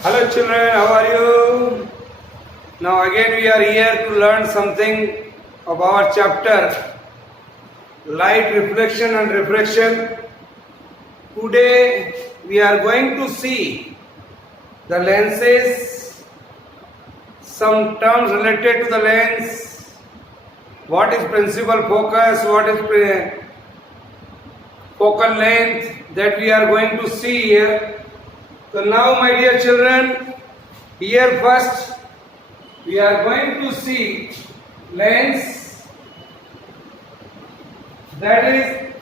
Hello children, how are you? Now again we are here to learn something of our chapter light reflection and refraction. Today we are going to see the lenses, some terms related to the lens, what is principal focus, what is focal length, that we are going to see here. So now my dear children, here first we are going to see lens, that is,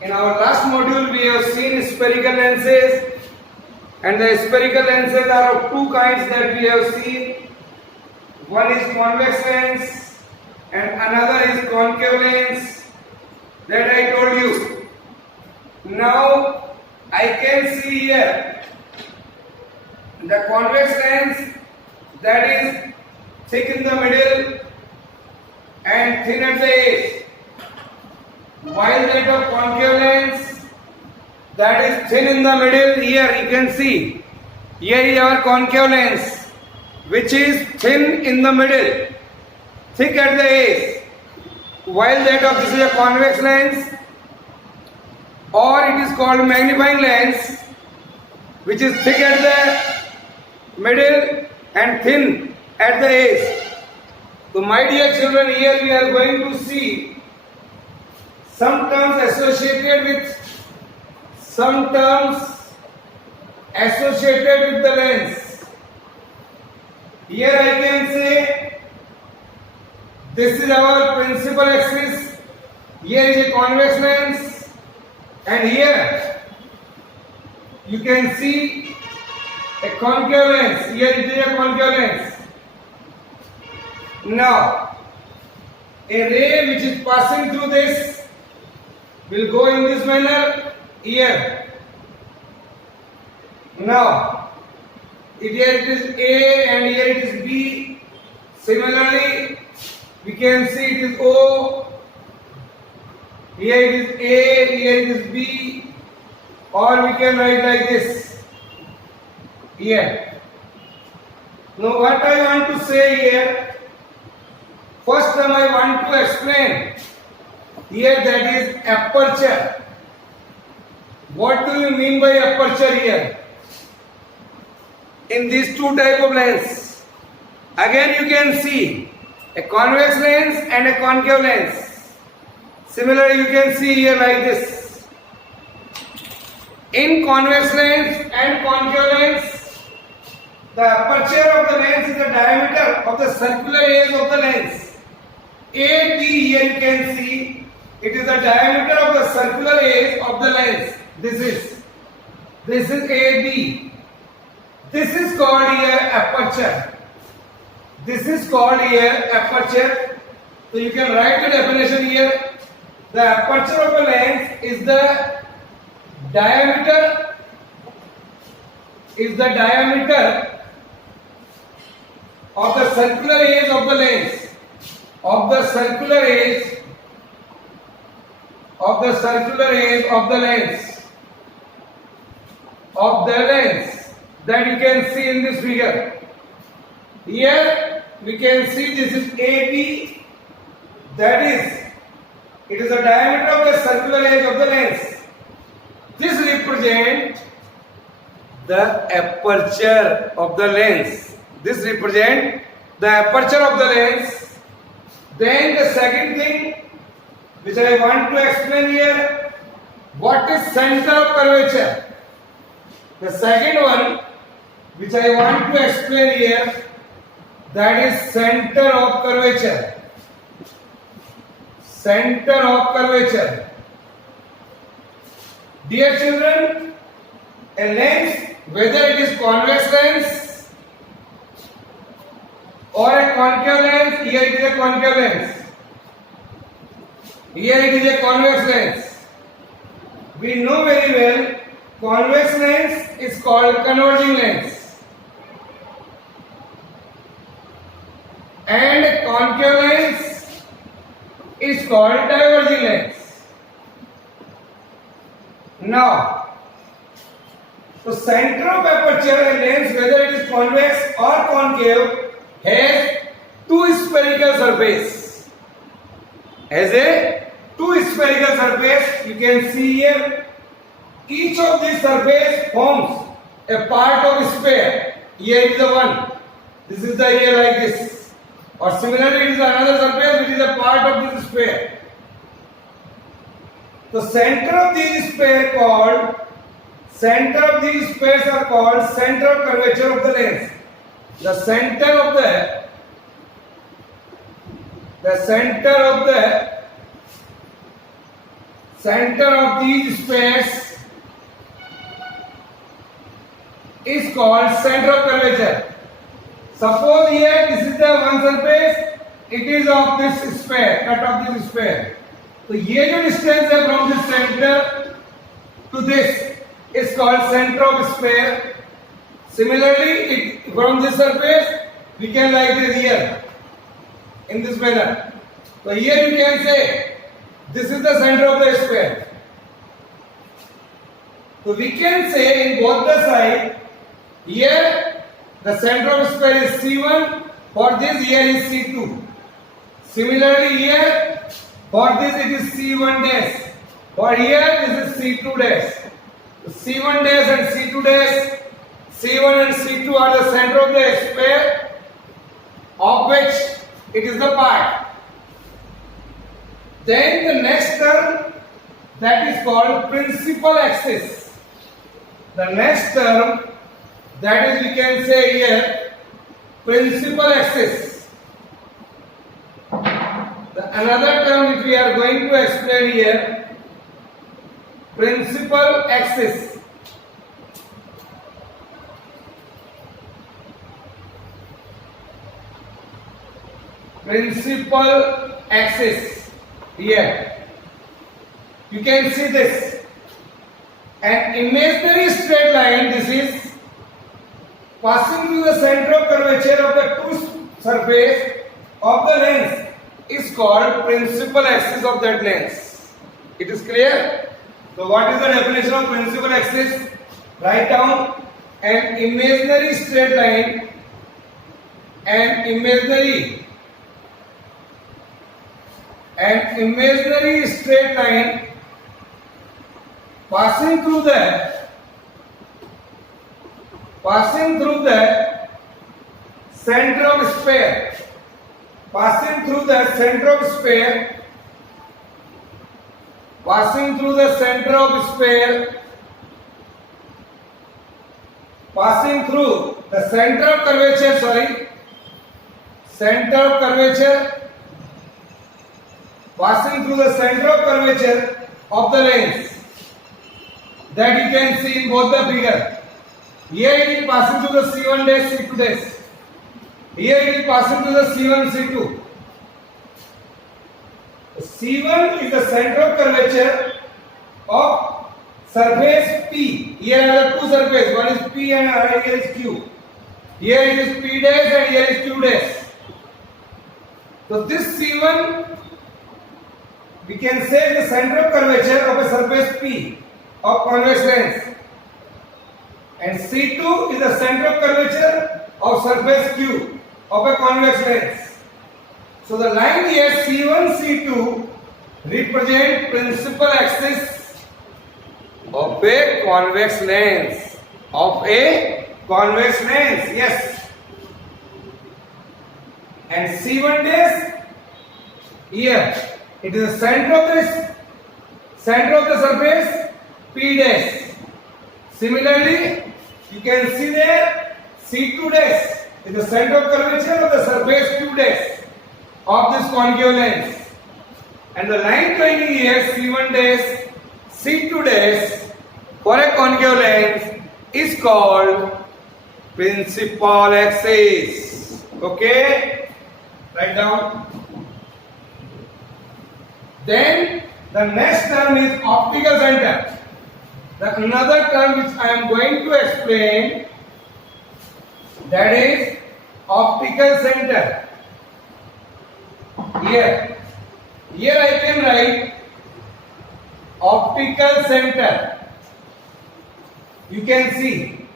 in our last module we have seen spherical lenses, and the spherical lenses are of two kinds that we have seen. One is convex lens and another is concave lens, that I told you. Now I can see here the convex lens, that is thick in the middle and thin at the edge, while that of concave lens, that is thin in the middle. Here you can see, here is our concave lens, which is thin in the middle, thick at the edge, while that of this is a convex lens, or it is called magnifying lens, which is thick at the middle and thin at the edge. So my dear children, here we are going to see some terms associated with the lens. Here I can say this is our principal axis, here is a convex lens, and here you can see a concave lens. Here it is a concave lens. Now, a ray which is passing through this will go in this manner here. Now, here it is A and here it is B. Similarly, we can see it is O. Here it is A, here it is B, or we can write like this here. Now what I want to say here, first term I want to explain here, that is aperture. What do you mean by aperture here? In these two type of lens, again you can see a convex lens and a concave lens. Similarly, you can see here like this. In convex lens and concave lens, the aperture of the lens is the diameter of the circular edge of the lens. AB, here you can see, it is the diameter of the circular edge of the lens. This is AB. This is called here aperture. This is called here aperture. So you can write the definition here. The aperture of a lens is the diameter of the circular edge of the lens, of the circular edge of the lens that you can see in this figure. Here we can see this is AB, that is, it is the diameter of the circular edge of the lens. This represents the aperture of the lens. This represents the aperture of the lens. Then the second thing which I want to explain here, what is center of curvature? The second one which I want to explain here, that is center of curvature. Center of curvature. Dear children, a lens, whether it is convex lens or a concave lens, here it is a concave lens, here it is a convex lens. We know very well convex lens is called converging lens and a concave lens is called diverging lens. Now, So center of aperture and lens, whether it is convex or concave, has two spherical surface. Has a two spherical surface. You can see here. Each of these surface forms a part of sphere. Here is the one. This is the ear like this. Or similarly, it is another surface which is a part of this sphere. The center of these spheres are called center of curvature of the lens. The center of these spheres is called center of curvature. Suppose here this is the one surface, it is of this sphere, cut of this sphere. तो ये जो distance है from this center to this is called center of sphere. Similarly, from this surface we can write this here in this manner. So here you can say this is the center of the sphere. So we can say in both the sides, here the center of sphere is C1, for this here is C2. Similarly here, for this it is C1 dash. For here this is C2 dash. So C1 dash and C2 dash, C1 and C2 are the center of the sphere of which it is the part. Then the next term, that is called principal axis. The next term, that is we can say here principal axis. Another term which we are going to explain here, principal axis. Principal axis. Here you can see this, an imaginary straight line, this is passing through the center of curvature of the two surface of the lens is called principal axis of that lens. It is clear? So what is the definition of principal axis? Write down an imaginary straight line, an imaginary straight line passing through the center of sphere, passing through the center of sphere, passing through the center of sphere, passing through the center of curvature, center of curvature, passing through the center of curvature of the lens, that you can see in both the figure. Here it is passing through the C1 dash, C2 dash. Here it is passing through the C1, C2. C1 is the center of curvature of surface P. Here are the two surfaces, one is P and here is Q. Here it is P dash and here is Q dash. So this C1 we can say the center of curvature of a surface P of convex lens, and C2 is the center of curvature of surface Q of a convex lens. So the line here C1, C2 represent principal axis of a convex lens. Yes. And C1 dash here, it is the center of the surface P dash. Similarly, you can see there C2 dash is the center of curvature of the surface Q dash of this concave lens, and the line joining here C1 dash, C2 dash for a concave lens is called principal axis. Okay, write down. Then the next term is optical center. The another term which I am going to explain, that is optical center. Here I can write optical center. you can see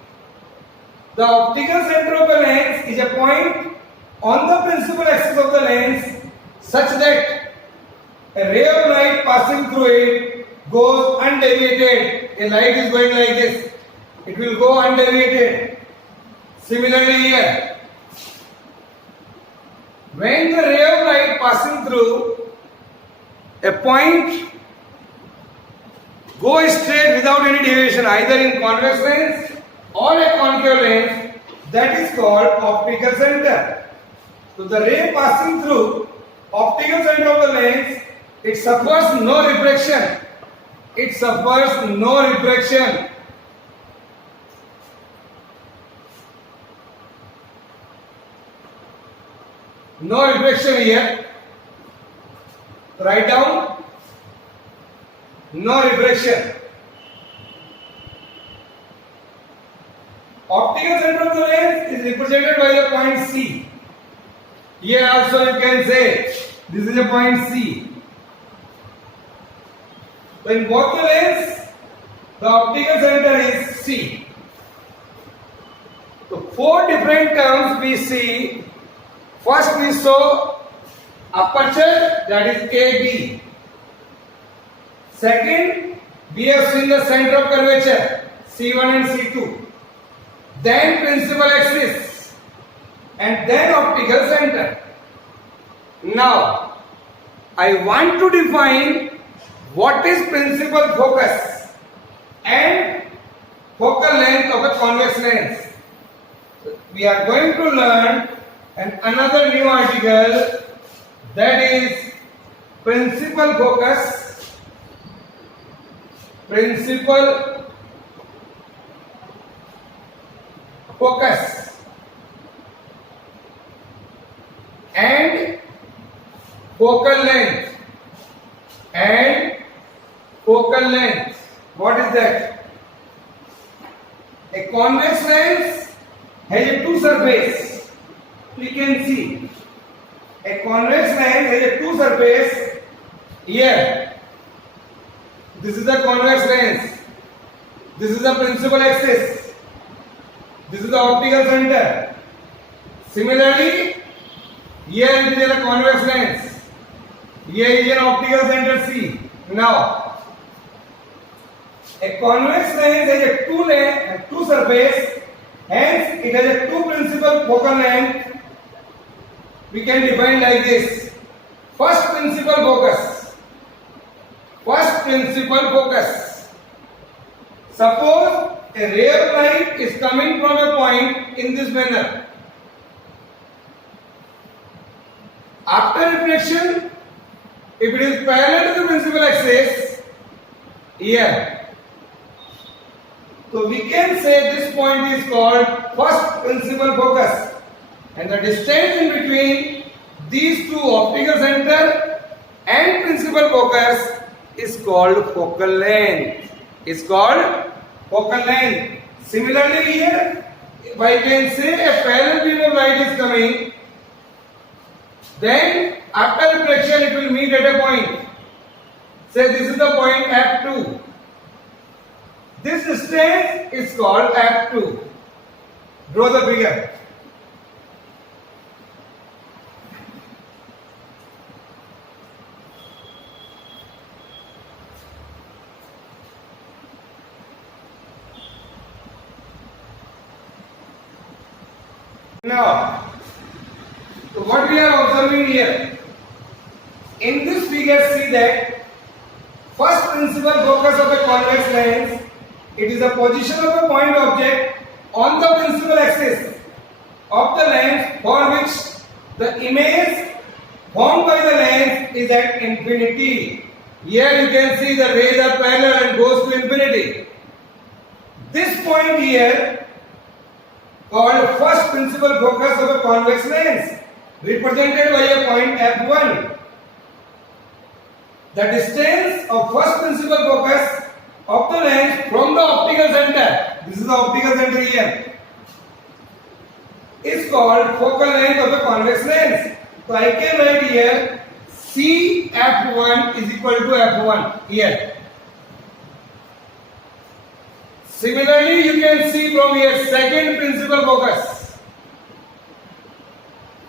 the optical center of the lens is a point on the principal axis of the lens such that a ray of light passing through it goes undeviated. A light is going like this, it will go undeviated. Similarly here, when the ray of light passing through a point go straight without any deviation, either in convex lens or a concave lens, that is called optical center. So the ray passing through optical center of the lens, it suffers no refraction. It suffers no refraction. No refraction here. Write down. No refraction. Optical center of the lens is represented by the point C. Here also you can say this is a point C. So in both the lens, the optical center is C. So four different terms we see. First we saw aperture, that is AB. Second, we have seen the center of curvature, C1 and C2. Then principal axis, and then optical center. Now, I want to define what is principal focus and focal length of a convex lens. We are going to learn another new article, that is principal focus, principal focus and focal length, and focal length. What is that? A convex lens has a two surface. We can see a convex lens has a two surface. Here, this is the convex lens. This is the principal axis. This is the optical center. Similarly, here it is a convex lens. Here is an optical center C. Now, a convex lens has a two surface, hence it has a two principal focal length. We can define like this. First principal focus. First principal focus. Suppose a ray of light is coming from a point in this manner. After reflection, if it is parallel to the principal axis, here, so we can say this point is called first principal focus, and the distance in between these two, optical center and principal focus, is called focal length. Is called focal length. Similarly here, if I can say a parallel beam of light is coming, then after reflection it will meet at a point. Say this is the point F2. This distance is called F2. Draw the figure. Now, so what we are observing here, in this figure, see that first principal focus of a convex lens, it is the position of a point object on the principal axis of the lens for which the image formed by the lens is at infinity. Here you can see the rays are parallel and goes to infinity. This point here, called first principal focus of a convex lens, represented by a point F1. The distance of first principal focus of the lens from the optical center, this is the optical center here, is called focal length of a convex lens. So I can write here CF1 is equal to F1 here. Similarly, you can see from here second principal focus.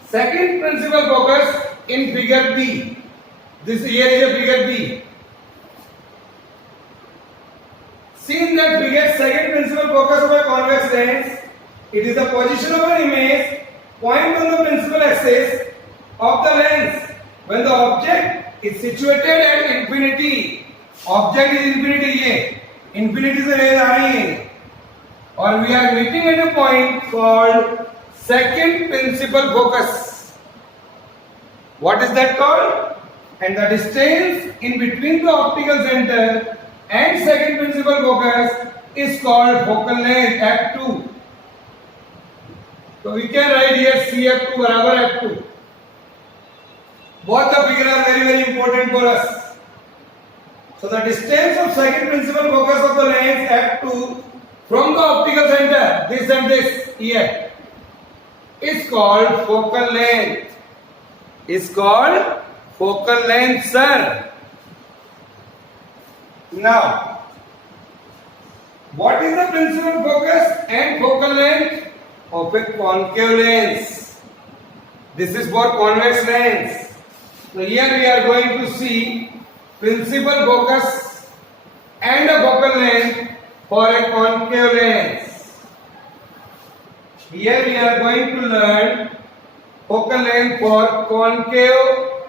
Second principal focus in figure B. This here is a figure B. See in that figure, second principal focus of a convex lens. It is the position of an image point on the principal axis of the lens when the object is situated at infinity. Object is infinity. ये infinity से raise आ रही है और we are meeting at a point called second principal focus. What is that called? And the distance in between the optical center and second principal focus is called focal length f2. So we can write here CF2 बराबर f2. Both the figures are very important for us. So the distance of second principal focus of the lens f2 from the optical center, this and this here, is called focal length. Is called focal length, sir. Now, what is the principal focus and focal length of a concave lens? This is for convex lens. So here we are going to see principal focus and a focal length for a concave lens. Here we are going to learn focal length for concave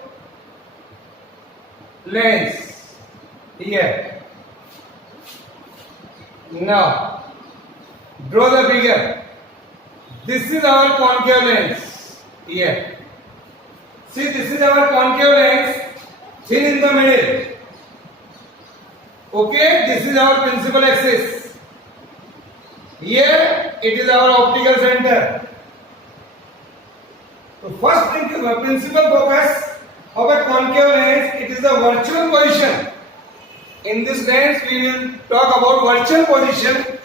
lens. Here. Now, draw the figure. This is our concave lens. Here. See, this is our concave lens. Thin in the middle. Okay, this is our principal axis. Here, it is our optical center. So, first principal focus of a concave lens, it is the virtual position. In this lens, we will talk about virtual position.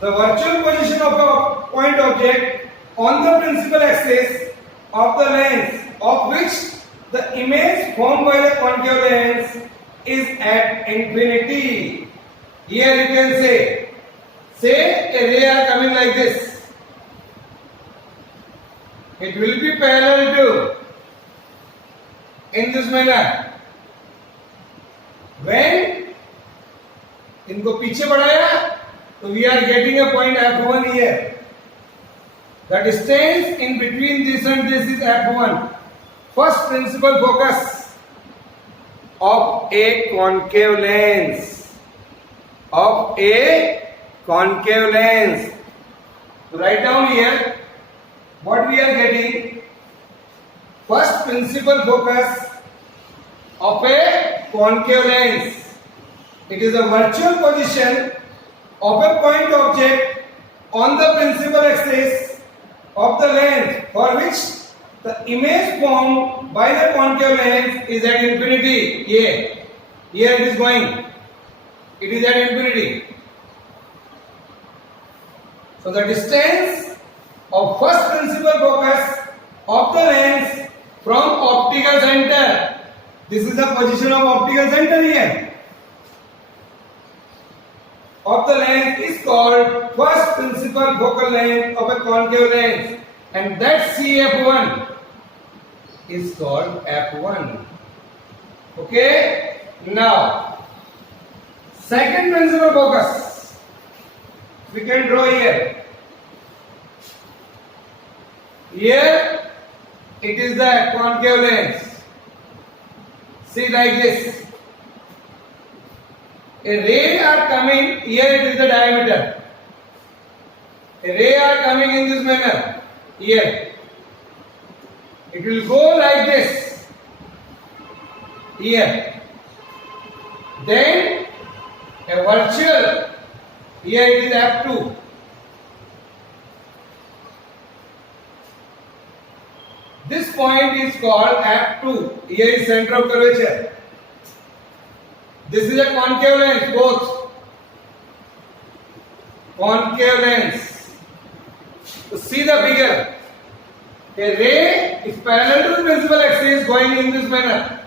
The virtual position of a point object on the principal axis of the lens, of which the image formed by the concave lens is at infinity. Here you can say a ray are coming like this. It will be parallel to in this manner. When इनको पीछे बढ़ाया तो we are getting a point f1 here. The distance in between this and this is f1. First principal focus of a concave lens. Of a concave lens. So write down here what we are getting. First principal focus of a concave lens. It is a virtual position of a point object on the principal axis of the lens for which the image formed by the concave lens is at infinity. Here it is going. It is at infinity. So the distance of first principal focus of the lens from optical center. This is the position of optical center here. Of the lens is called first principal focal length of a concave lens, and that CF1 is called f1. Okay, now second principal focus we can draw here. Here it is the concave lens. See like this. A ray are coming, here it is the diameter. A ray are coming in this manner, here. It will go like this, here. Then a virtual, here it is f2. This point is called f2, here is center of curvature. This is a concave lens, both. Concave lens. So see the figure. A ray is parallel to the principal axis going in this manner.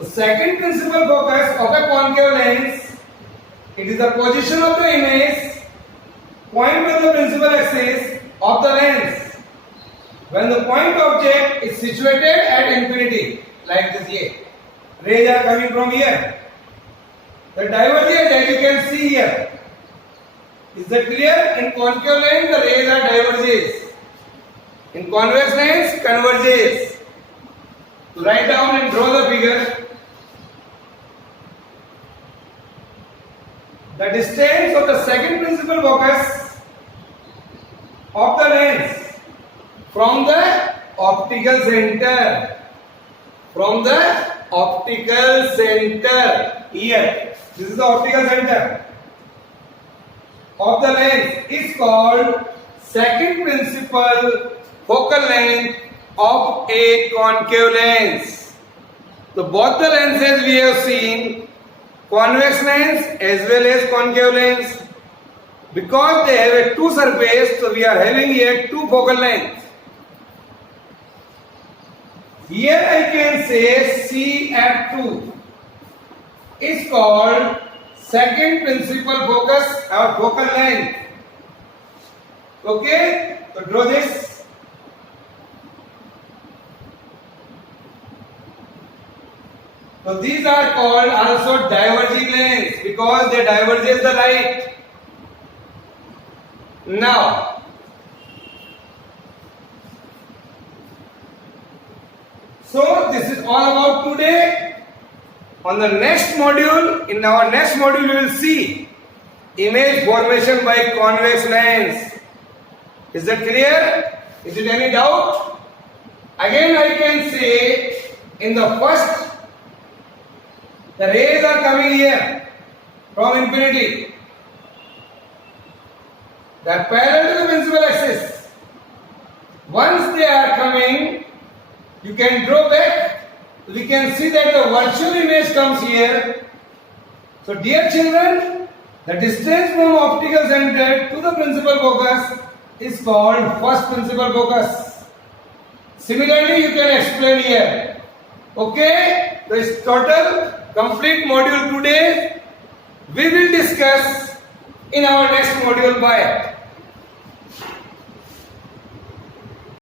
The second principal focus of a concave lens It is the position of the image point with the principal axis of the lens when the point object is situated at infinity, like this here. Rays are coming from here. The divergence, as you can see here. Is that clear? In concave lens, the rays are diverges. In convex lens, converges. To write down and draw the figure. The distance of the second principal focus of the lens from the optical center. From the optical center here. This is the optical center of the lens is called second principal focal length of a concave lens. So both the lenses we have seen, convex lens as well as concave lens, because they have a two surface, so we are having here two focal lengths. Here I can say CF2 is called second principal focus or focal length. Okay, so draw this. So these are called also diverging lengths because they diverges the light. Now, so this is all about today. On the next module, in our next module, we will see image formation by convex lens. Is that clear? Is it any doubt? Again, I can say in the first, the rays are coming here from infinity. They are parallel to the principal axis. Once they are coming, you can draw back. We can see that the virtual image comes here. So dear children, the distance from optical center to the principal focus is called first principal focus. Similarly, you can explain here. Okay, this total complete module today we will discuss in our next module. Bye.